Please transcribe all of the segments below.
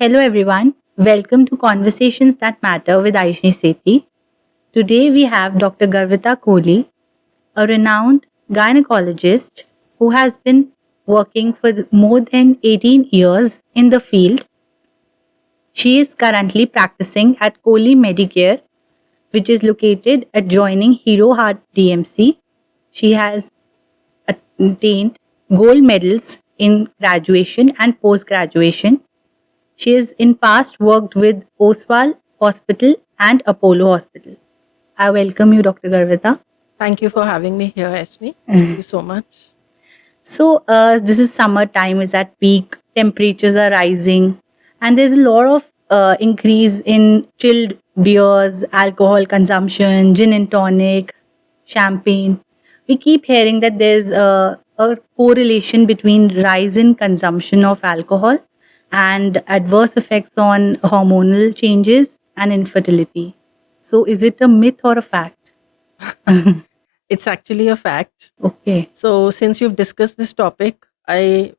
Hello, everyone. Welcome to Conversations That Matter with Aishni Sethi. Today, we have Dr. Garvita Kohli, a renowned gynecologist who has been working for more than 18 years in the field. She is currently practicing at Kohli Medicare, which is located adjoining Hero Heart DMC. She has attained gold medals in graduation and post graduation. She has in past worked with Oswal Hospital and Apollo Hospital. I welcome you, Dr. Garvita. Thank you for having me here, Ashni. Thank you so much. So, this is summertime, is at peak, temperatures are rising, and there's a lot of increase in chilled beers, alcohol consumption, gin and tonic, champagne. We keep hearing that there's a correlation between rise in consumption of alcohol and adverse effects on hormonal changes and infertility. So, is it a myth or a fact? It's actually a fact. Okay. So, since you've discussed this topic, I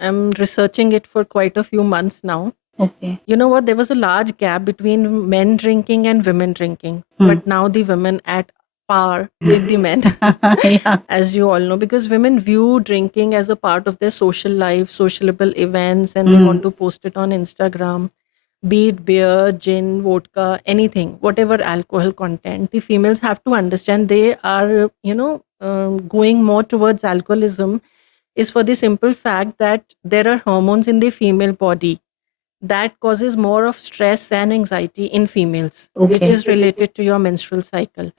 am researching it for quite a few months now. Okay. You know what? There was a large gap between men drinking and women drinking, but now the women at par with the men, Yeah. as you all know, because women view drinking as a part of their social life, sociable events, and they want to post it on Instagram. Be it beer, gin, vodka, anything, whatever alcohol content, the females have to understand they are, going more towards alcoholism is for the simple fact that there are hormones in the female body that causes more of stress and anxiety in females, which Okay. is related to your menstrual cycle.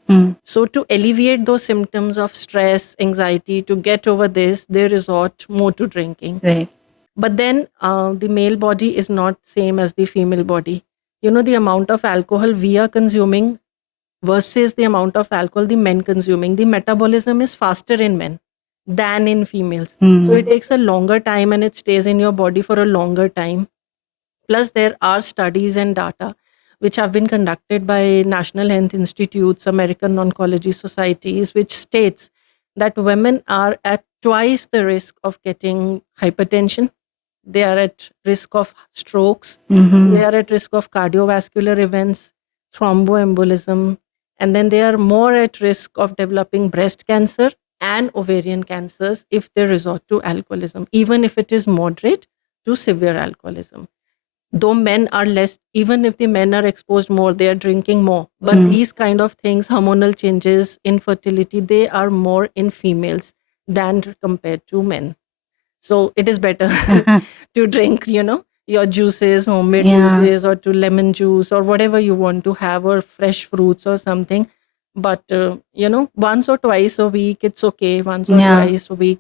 So, to alleviate those symptoms of stress, anxiety, to get over this, they resort more to drinking. Right. But then the male body is not same as the female body. You know, the amount of alcohol we are consuming versus the amount of alcohol the men consuming, the metabolism is faster in men than in females. So it takes a longer time and it stays in your body for a longer time. Plus, there are studies and data which have been conducted by National Health Institutes, American Oncology Societies, which states that women are at twice the risk of getting hypertension. They are at risk of strokes. They are at risk of cardiovascular events, thromboembolism, and then they are more at risk of developing breast cancer and ovarian cancers if they resort to alcoholism, even if it is moderate to severe alcoholism. Though men are less, even if the men are exposed more, they are drinking more. But these kind of things, hormonal changes, infertility, they are more in females than compared to men. So it is better to drink, your juices, homemade juices, or to lemon juice, or whatever you want to have, or fresh fruits or something. But once or twice a week, it's okay. Once or twice a week,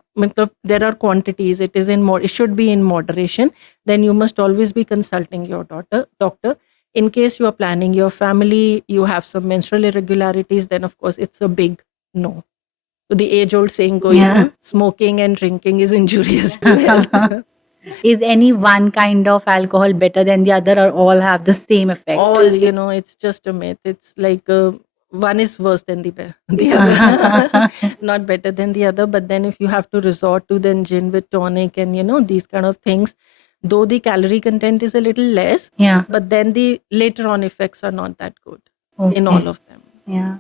there are quantities. It is in more. It should be in moderation. Then you must always be consulting your doctor. In case you are planning your family, you have some menstrual irregularities, then of course it's a big no. So the age-old saying goes, smoking and drinking is injurious to health. Is any one kind of alcohol better than the other, or all have the same effect? All, it's just a myth. It's like one is worse than the other, not better than the other. But then if you have to resort to then gin with tonic and these kind of things, though the calorie content is a little less, Yeah. but then the later on effects are not that good in Okay. all of them. Yeah.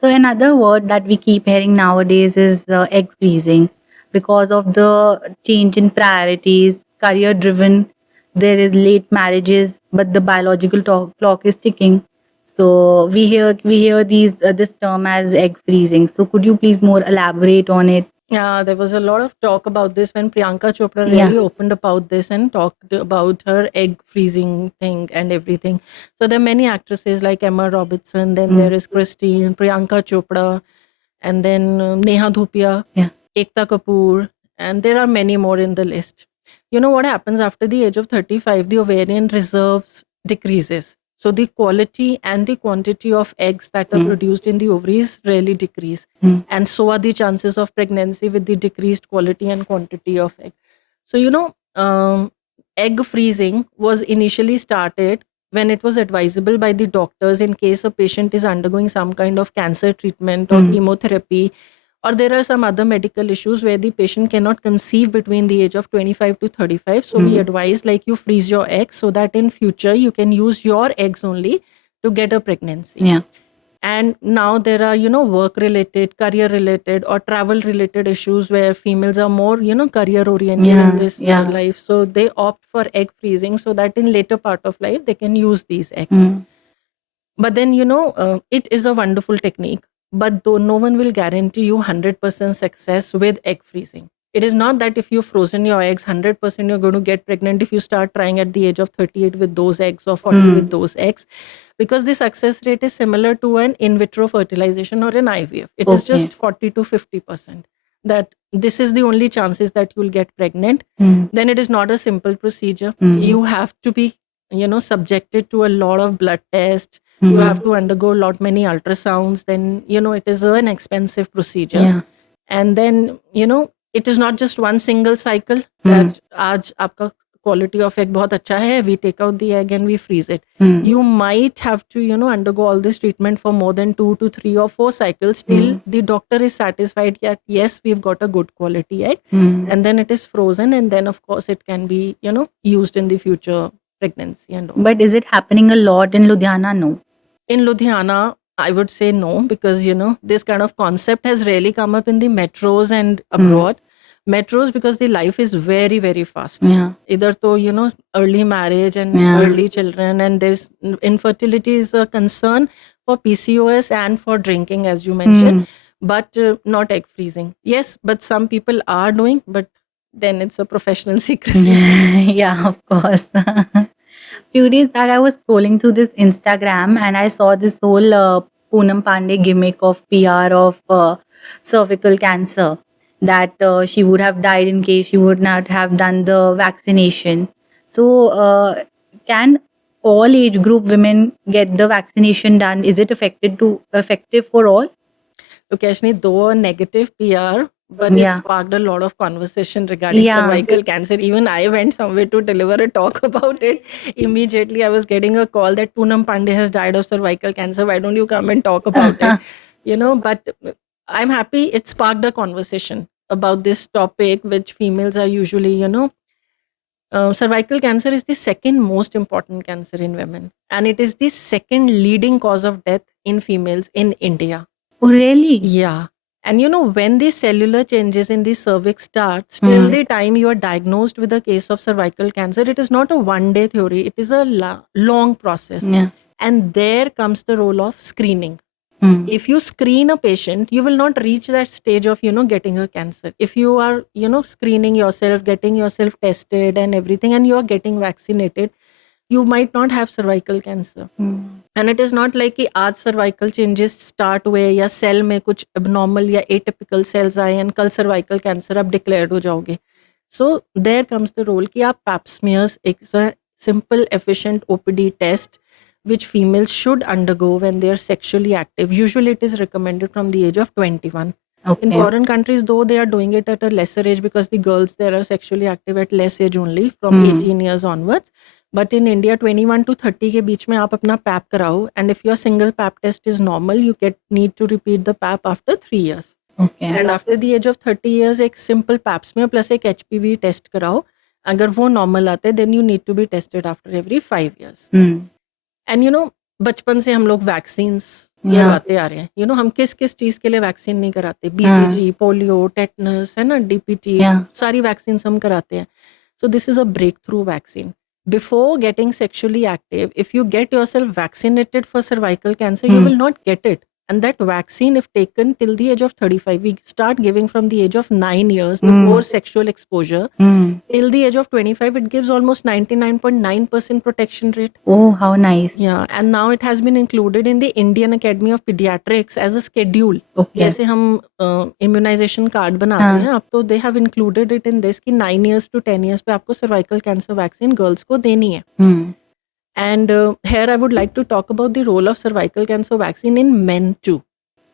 So another word that we keep hearing nowadays is egg freezing because of the change in priorities, career driven. There is late marriages, but the biological clock is ticking. So we hear this term as egg freezing. So could you please more elaborate on it? Yeah, there was a lot of talk about this when Priyanka Chopra Yeah. really opened about this and talked about her egg freezing thing and everything. So there are many actresses like Emma Robertson, then there is Christine, Priyanka Chopra, and then Neha Dhupia, Yeah. Ekta Kapoor, and there are many more in the list. You know what happens after the age of 35? The ovarian reserves decreases. So the quality and the quantity of eggs that are produced in the ovaries really decrease. And so are the chances of pregnancy with the decreased quality and quantity of egg. So, egg freezing was initially started when it was advisable by the doctors in case a patient is undergoing some kind of cancer treatment or chemotherapy, Or there are some other medical issues where the patient cannot conceive between the age of 25 to 35. So we advise like you freeze your eggs so that in future you can use your eggs only to get a pregnancy. Yeah. And now there are, work related, career related, or travel related issues where females are more, career oriented in this life. So they opt for egg freezing so that in later part of life they can use these eggs. But then, it is a wonderful technique, but though no one will guarantee you 100% success with egg freezing. It is not that if you've frozen your eggs, 100% you're going to get pregnant if you start trying at the age of 38 with those eggs or 40 with those eggs, because the success rate is similar to an in vitro fertilization or an IVF. It is just 40 to 50%. That this is the only chances that you'll get pregnant. Then it is not a simple procedure. You have to be, subjected to a lot of blood tests. You have to undergo many ultrasounds. Then, it is an expensive procedure. Yeah. And then, it is not just one single cycle that aaj aapka quality of egg बहुत अच्छा है, we take out the egg and we freeze it. You might have to, undergo all this treatment for more than 2 to 3 or 4 cycles till the doctor is satisfied that yes, we've got a good quality egg. And then it is frozen, and then of course it can be, used in the future pregnancy and all. But is it happening a lot in Ludhiana? No. In Ludhiana, I would say no, because, this kind of concept has rarely come up in the metros and abroad. Metros, because the life is very, very fast. Yeah. Either to, early marriage and early children, and there's infertility is a concern for PCOS and for drinking, as you mentioned, but not egg freezing. Yes, but some people are doing, but then it's a professional secrecy. Yeah, of course. Few days back, I was scrolling through this Instagram and I saw this whole Poonam Pandey gimmick of PR of cervical cancer, that she would have died in case she would not have done the vaccination. So, can all age group women get the vaccination done? Is it effective for all? Okay, Ashni, though a negative PR, but it sparked a lot of conversation regarding cervical cancer. Even I went somewhere to deliver a talk about it. Immediately, I was getting a call that Poonam Pandey has died of cervical cancer. Why don't you come and talk about it? But I'm happy it sparked a conversation about this topic, which females are usually, cervical cancer is the second most important cancer in women. And it is the second leading cause of death in females in India. Oh, really? Yeah. And when the cellular changes in the cervix start, till the time you are diagnosed with a case of cervical cancer, it is not a one-day theory. It is a long process. Yeah. And there comes the role of screening. If you screen a patient, you will not reach that stage of, getting a cancer. If you are, screening yourself, getting yourself tested and everything, and you are getting vaccinated, you might not have cervical cancer. And it is not like कि आज cervical changes start हुए या cell में कुछ abnormal या atypical cells आए and कल cervical cancer आप declared हो जाओगे. So there comes the role कि आप pap smears is a simple efficient OPD test which females should undergo when they are sexually active. Usually it is recommended from the age of 21. Okay. In foreign countries, though, they are doing it at a lesser age because the girls there are sexually active at less age only, from 18 years onwards. But in India, 21 to 30 के बीच में आप अपना PAP कराओ, and if your single PAP test is normal, you need to repeat the PAP after 3 years. Okay. And after the age of 30 years, एक simple PAP smear plus एक HPV test कराओ. अगर वो normal आते, then you need to be tested after every 5 years. And बचपन से हम लोग वैक्सीन्स करवाते आ रहे हैं. हम किस चीज के लिए वैक्सीन नहीं कराते? BCG, पोलियो, टेटनस, है ना, DPT, सारी वैक्सीन हम कराते हैं. So this is a breakthrough vaccine. Before getting sexually active, if you get yourself vaccinated for cervical cancer, you will not get it. And that vaccine, if taken till the age of 35, we start giving from the age of 9 years before sexual exposure. Till the age of 25, it gives almost 99.9% protection rate. Oh, how nice. Yeah, and now it has been included in the Indian Academy of Pediatrics as a schedule. Okay. जैसे हम immunization card बनाते हैं, अब तो they have included it in this कि 9 years to 10 years पे आपको cervical cancer vaccine girls को देनी है. And here I would like to talk about the role of cervical cancer vaccine in men too.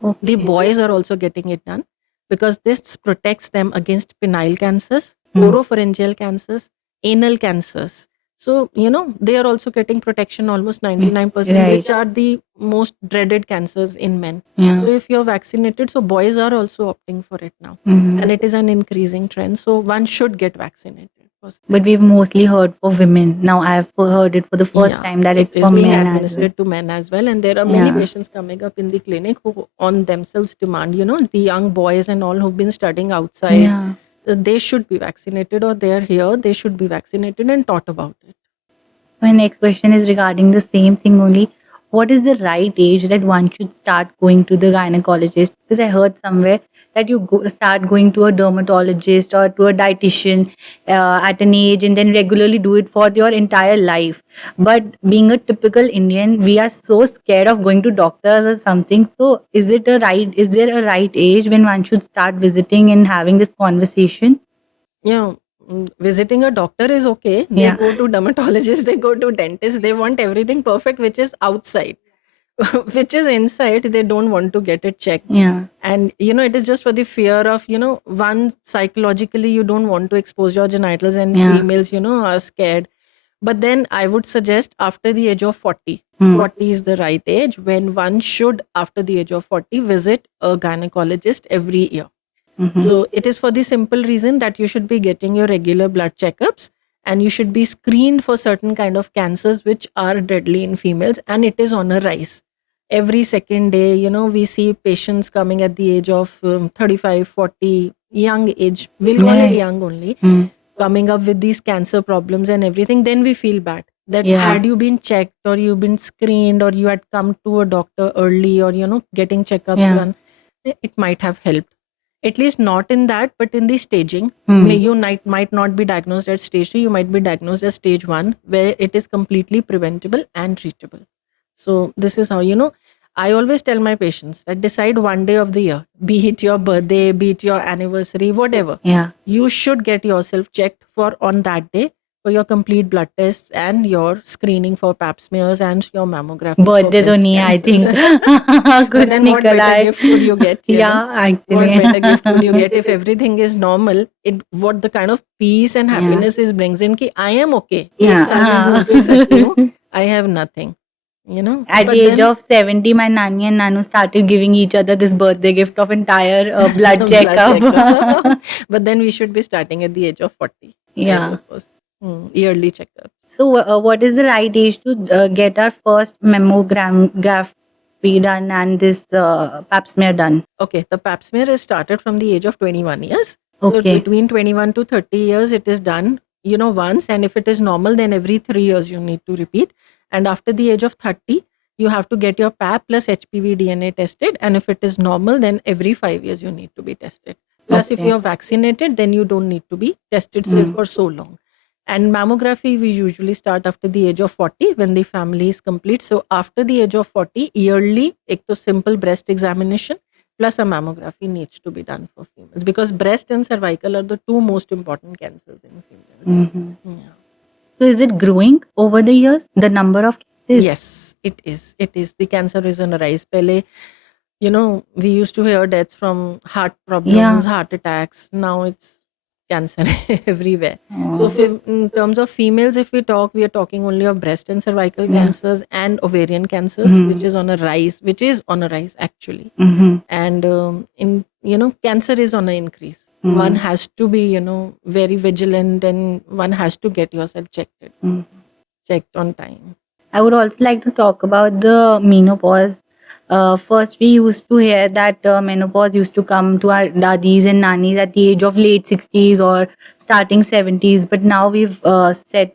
Okay. The boys are also getting it done because this protects them against penile cancers, oropharyngeal cancers, anal cancers, So, they are also getting protection almost 99%, Right. which are the most dreaded cancers in men. Yeah. So, if you're vaccinated, so boys are also opting for it now. Mhm. And it is an increasing trend. So, one should get vaccinated. But we've mostly heard for women. Now I've heard it for the first time that it it's is for being men as well. administered to men as well. And there are many Yeah. patients coming up in the clinic who, on themselves, demand, the young boys and all who've been studying outside, Yeah. they should be vaccinated, or they're here, they should be vaccinated and taught about it. My next question is regarding the same thing only. What is the right age that one should start going to the gynecologist? Because I heard somewhere that you start going to a dermatologist or to a dietitian at an age and then regularly do it for your entire life. But being a typical Indian, we are so scared of going to doctors or something. So is there a right age when one should start visiting and having this conversation? Visiting a doctor is okay. They Yeah. go to dermatologists, they go to dentists, they want everything perfect, which is outside. Which is inside, they don't want to get it checked. Yeah. And it is just for the fear of, one, psychologically you don't want to expose your genitals, and Yeah. females, are scared. But then I would suggest after the age of 40. 40 is the right age when one should, after the age of 40, visit a gynecologist every year. So it is for the simple reason that you should be getting your regular blood checkups, and you should be screened for certain kind of cancers which are deadly in females, and it is on a rise. Every second day, we see patients coming at the age of 35, 40, young age, we'll call it Right. young only, coming up with these cancer problems and everything. Then we feel bad that Yeah. had you been checked, or you've been screened, or you had come to a doctor early, or, getting checkups Yeah. done, it might have helped. At least not in that, but in the staging. You might not be diagnosed at stage 3, you might be diagnosed at stage 1, where it is completely preventable and treatable. So this is how, I always tell my patients that decide one day of the year, be it your birthday, be it your anniversary, whatever. Yeah. You should get yourself checked for on that day for your complete blood tests and your screening for pap smears and your mammography. Birthday तो नहीं है, I think. But कुछ then what निकला better है. gift could you get? Yeah, actually. What better gift would you get if everything is normal? What the kind of peace and happiness it brings in कि I am okay. Yeah. एक साल में घूम फिर सकती हूँ. I have nothing. At But the age then- of 70, my Nani and Nanu started giving each other this birthday gift of entire blood Blood checkup. checkup. But then we should be starting at the age of 40. Yeah. I suppose. Yearly checkups. So, what is the right age to get our first mammography done and this pap smear done? Okay, the pap smear is started from the age of 21 years. Okay. So between 21 to 30 years, it is done, once. And if it is normal, then every 3 years you need to repeat. And after the age of 30, you have to get your pap plus HPV DNA tested. And if it is normal, then every 5 years you need to be tested. Plus, if Okay. you're vaccinated, then you don't need to be tested still for so long. And mammography, we usually start after the age of 40 when the family is complete. So after the age of 40, yearly, एक तो simple breast examination plus a mammography needs to be done for females, because breast and cervical are the two most important cancers in females. Yeah. So, is it growing over the years? The number of cases? Yes, it is. It is. The cancer is on a rise. Pehle, we used to hear deaths from heart problems, heart attacks. Now it's cancer everywhere. So in terms of females, if we talk, we are talking only of breast and cervical cancers and ovarian cancers, which is on a rise actually. And cancer is on an increase. One has to be, very vigilant, and one has to get yourself checked on time. I would also like to talk about the menopause. First, we used to hear that menopause used to come to our dadis and nannies at the age of late 60s or starting 70s. But now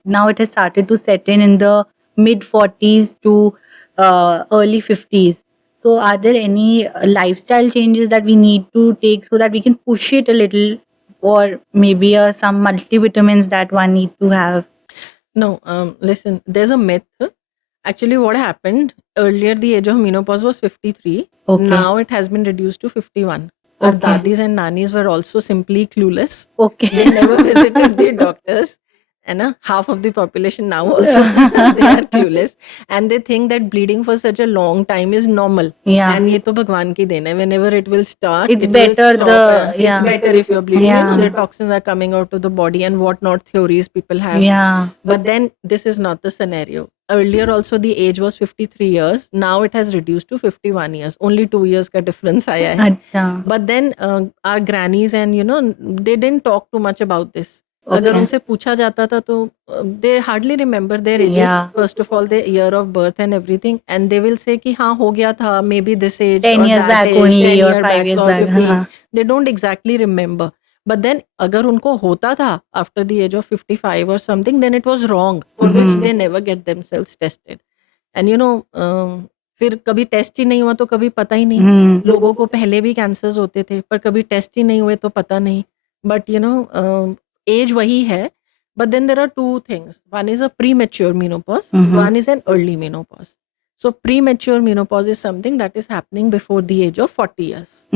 now it has started to set in the mid 40s to early 50s. So, are there any lifestyle changes that we need to take so that we can push it a little, or maybe some multivitamins that one need to have? No, listen, there's a myth. Actually, what happened earlier, the age of menopause was 53. Okay. Now it has been reduced to 51. Our dadis and nannies were also simply clueless. Okay. They never visited the doctors. and half of the population now also they are clueless, and they think that bleeding for such a long time is normal. Yeah. And ये तो भगवान की then है. Whenever it will start, It's it will better stop. the- yeah. It's better if you're bleeding. You know, Yeah. the toxins are coming out of the body and what not theories people have. Yeah. But then this is not the scenario. Earlier also the age was 53 years. Now it has reduced to 51 years. Only 2 years का difference आया है. अच्छा. But then our grannies and they didn't talk too much about this. अगर Okay. उनसे पूछा जाता था तो they hardly remember their ages. Yeah. First of all, the year of birth and everything, and they will say कि हाँ हो गया था, maybe this age 10 or years that back age, only 10 or year 5 back years or back. 15. हाँ. They don't exactly remember. But then अगर उनको होता था after the age of 55 or something, then it was wrong, for which they never get themselves tested. And फिर कभी test ही नहीं हुआ तो कभी पता ही नहीं. लोगों को पहले भी कैंसर्स होते थे पर कभी टेस्ट ही नहीं हुए तो पता नहीं. बट एज वही है. But then there are two things. One is a premature menopause. One is an early menopause. So premature menopause is something that is happening before the age of 40 years.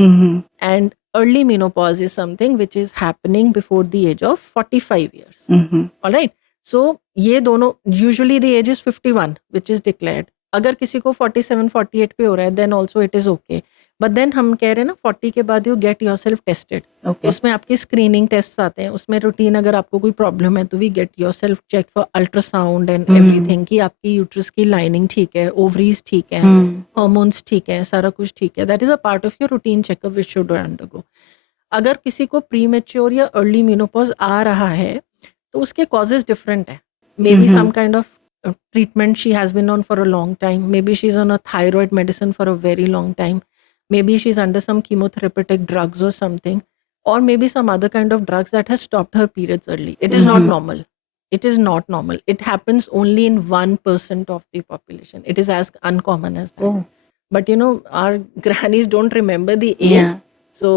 And early menopause is something which is happening before the age of 45 years. All right. So ये दोनों, usually the age is 51 which is declared. अगर किसी को 47 48 पे हो रहा है then also it is okay. But then हम कह रहे हैं ना 40 के बाद you get yourself tested. Okay. उसमें आपकी स्क्रीनिंग टेस्ट आते हैं. उसमें रूटीन अगर आपको कोई प्रॉब्लम है तो we get yourself check for ultrasound and everything कि आपकी यूट्रस की लाइनिंग ठीक है, ओवरीज ठीक है, हार्मोन्स ठीक है, सारा कुछ ठीक है. That is a part of your routine checkup which should undergo. अगर किसी को प्रीमेच्योर या अर्ली मेनोपॉज आ रहा है तो उसके कॉजेज डिफरेंट है. Maybe some kind of treatment she has been on for a long time. Maybe she's on a thyroid medicine for a very long time. Maybe she's under some chemotherapeutic drugs or something, or maybe some other kind of drugs that has stopped her periods early. It is not normal. It is not normal. It happens only in 1% of the population. It is as uncommon as that. Oh. But our grannies don't remember the age. Yeah. So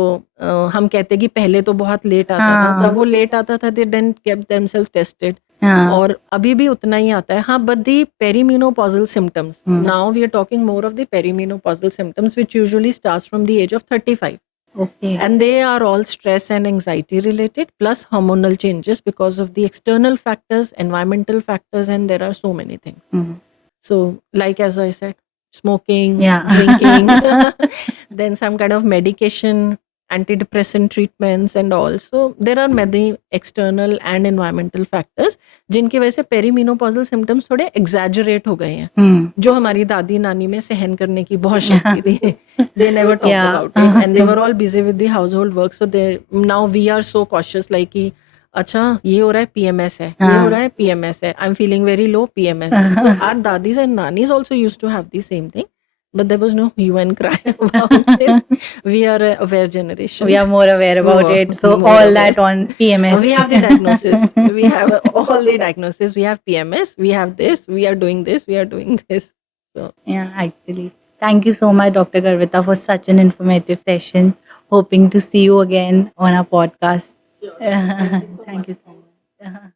हम कहते हैं कि पहले तो बहुत late आता था. तब वो लेट आता था, they didn't kept themselves tested. और अभी भी उतना ही आता है. हाँ, but the perimenopausal symptoms. Now we are talking more of the perimenopausal symptoms, which usually starts from the age of 35. Okay. And they are all stress and anxiety related, plus hormonal changes because of the external factors, environmental factors, and there are so many things. So, like as I said, smoking, drinking, then some kind of medication, antidepressant treatments and all. So there are many external and environmental factors जिनकी वजह से perimenopausal symptoms थोड़े exaggerate हो गए हैं. जो हमारी दादी नानी में सहन करने की बहुत शक्ति थी. They never talked about it and they were all busy with the household work. So they now we are so cautious like कि अच्छा ये हो रहा है PMS है, ये हो रहा है PMS है, I'm feeling very low PMS है. So our dadis and nanis also used to have the same thing. But there was no hue and cry about it. We are an aware generation. We are more aware about it. So more all aware. that on PMS. We have the diagnosis. We have all the diagnosis. We have PMS. We have this. We are doing this. We are doing this. So Yeah, actually. Thank you so much, Dr. Garvita, for such an informative session. Hoping to see you again on our podcast. Thank you so Thank you so much.